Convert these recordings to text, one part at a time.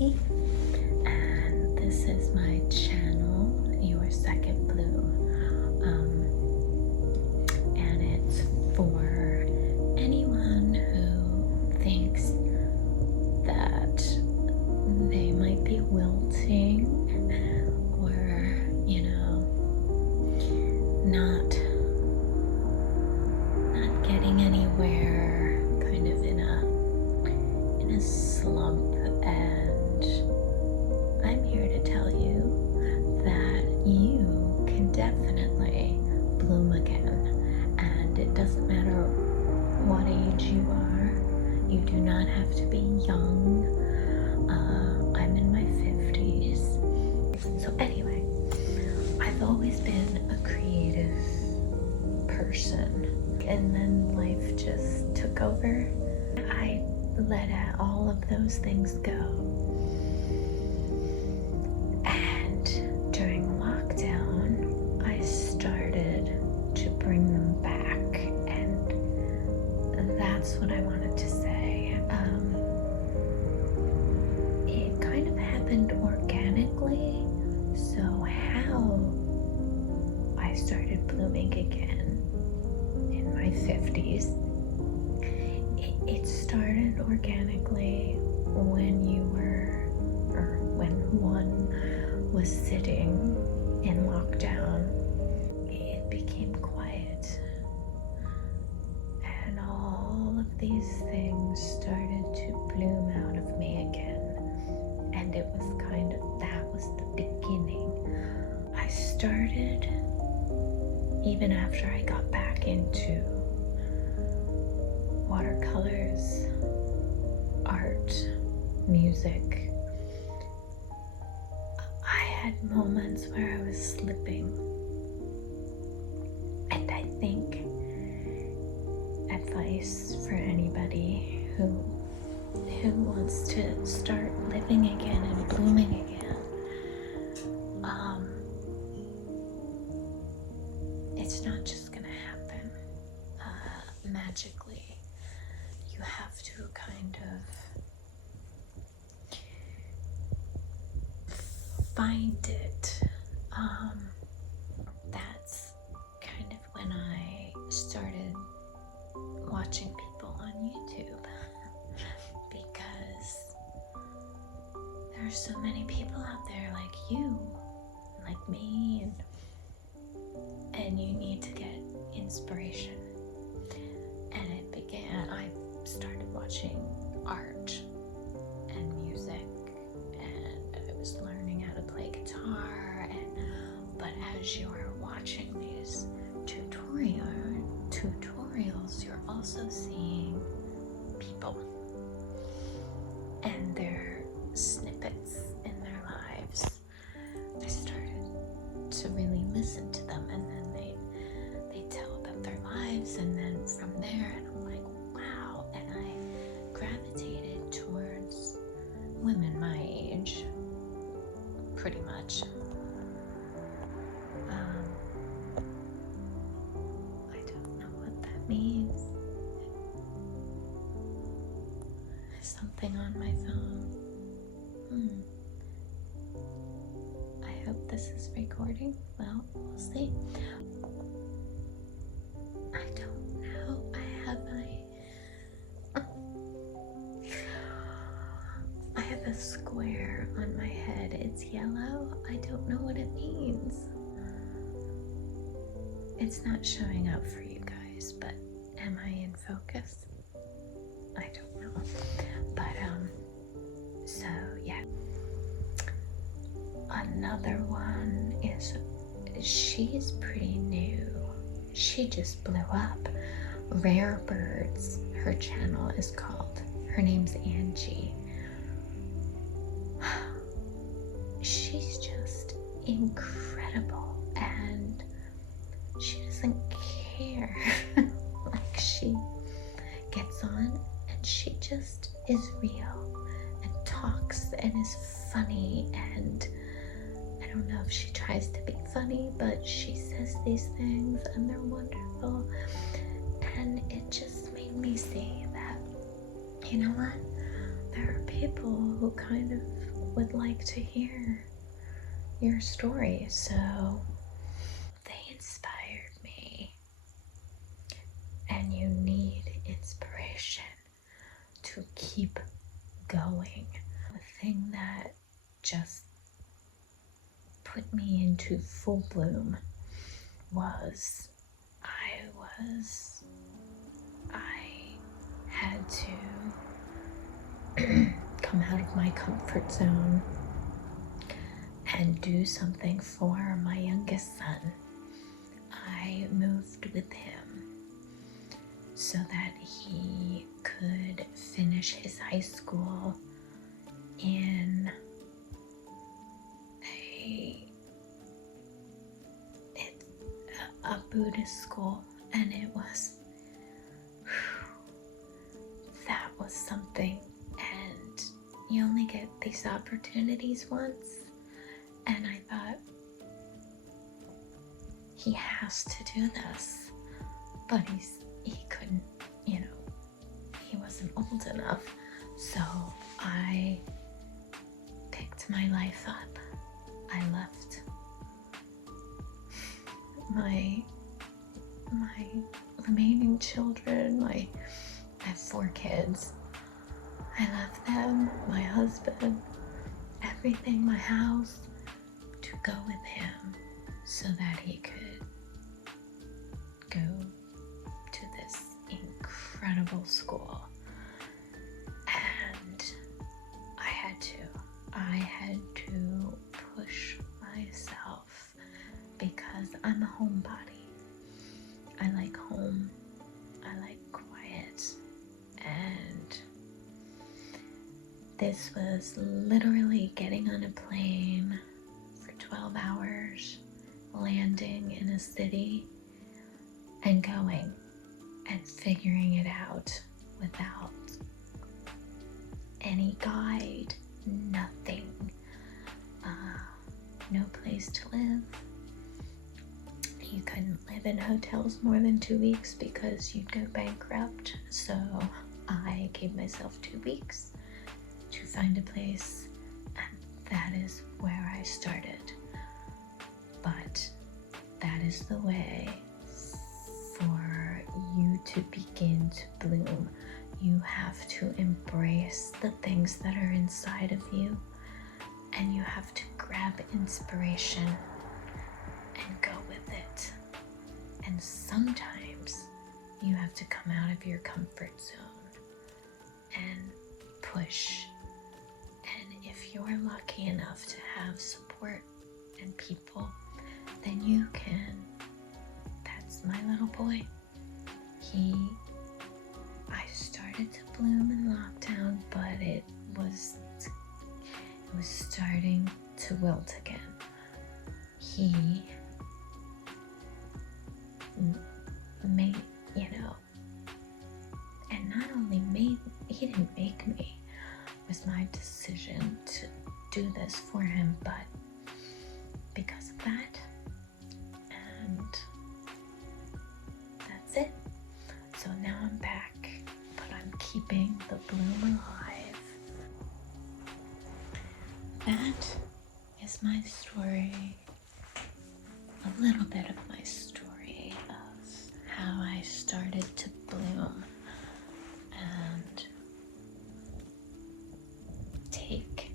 Emily, and this is my channel, Your Second Bloom, and it's for anyone who thinks that they might be wilting or, not getting anywhere, kind of in a slump, and I'm here to tell you that you can definitely bloom again, and it doesn't matter what age you are. You do not have to be young. I'm in my 50s. So anyway, I've always been a creative person, and then life just took over. I let all of those things go, and during lockdown I started to bring them back, and that's what I wanted to say. It kind of happened organically. So how I started blooming again in my 50s, it started organically when one was sitting in lockdown. It became quiet, and all of these things started to bloom out of me again. And it was that was the beginning. I started, even after I got back into watercolors, art, music, I had moments where I was slipping. And I think advice for anybody who wants to start living again and blooming again, it's not just gonna happen magically. You have to kind of find it. That's kind of when I started watching people on YouTube, because there are so many people out there like you, like me, and you need to get inspiration. And it began, I started watching art and music, and I was learning how to play guitar, but as you're watching these tutorials, you're also seeing people and their snippets in their lives. I started to really listen to them, and then they tell about their lives, and then from there, and I'm like, wow. And I gravitated towards women my age, pretty much. I don't know what that means. There's something on my phone. I hope this is recording. Well, we'll see. I don't know. I have a square on my head. It's yellow. I don't know what it means. It's not showing up for you guys, but am I in focus? I don't know. But so yeah. Another one is, she's pretty new. She just blew up. Rare Birds, her channel is called. Her name's Angie. She's just incredible, and she doesn't care. Like, she gets on and she just is real and talks and is funny, and I don't know if she tries to be funny, but she says these things and they're wonderful. And it just made me see that, you know what? There are people people who kind of would like to hear your story. So they inspired me, and you need inspiration to keep going. The thing that just put me into full bloom was I had to come out of my comfort zone and do something for my youngest son. I moved with him so that he could finish his high school in a Buddhist school, and that was something. And you only get these opportunities once, and I thought, he has to do this, but he couldn't, he wasn't old enough. So I picked my life up. I left my remaining children. I have 4 kids. I left them, my husband, everything, my house, to go with him so that he could go to this incredible school. And I had to push myself because I'm a homebody. I like home. I like quiet. And this was literally getting on a plane for 12 hours, landing in a city, and going and figuring it out without any guide, nothing, no place to live. You couldn't live in hotels more than 2 weeks because you'd go bankrupt. So I gave myself 2 weeks to find a place, and that is where I started. But that is the way for you to begin to bloom. You have to embrace the things that are inside of you, and you have to grab inspiration and go with it. And sometimes you have to come out of your comfort zone and push. And if you're lucky enough to have support and people, then you can. That's my little boy. I started to bloom in lockdown, but it was starting to wilt again. He made, and not only he didn't make me, it was my decision to do this for him, but because of that, and that's it. So now I'm back, but I'm keeping the bloom alive. That is my story, a little bit of my story of how I started to bloom and take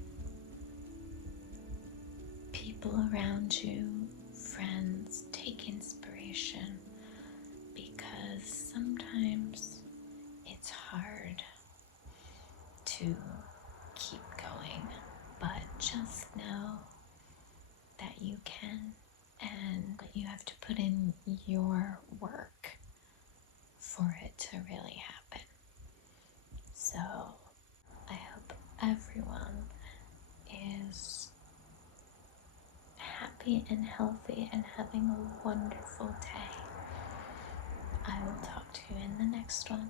people around you, friends, take inspiration, because sometimes it's hard to keep going, but just know that you can, and you have to put in your work for it to really happen. So I hope everyone is happy and healthy and having a wonderful day. I will talk to you in the next one.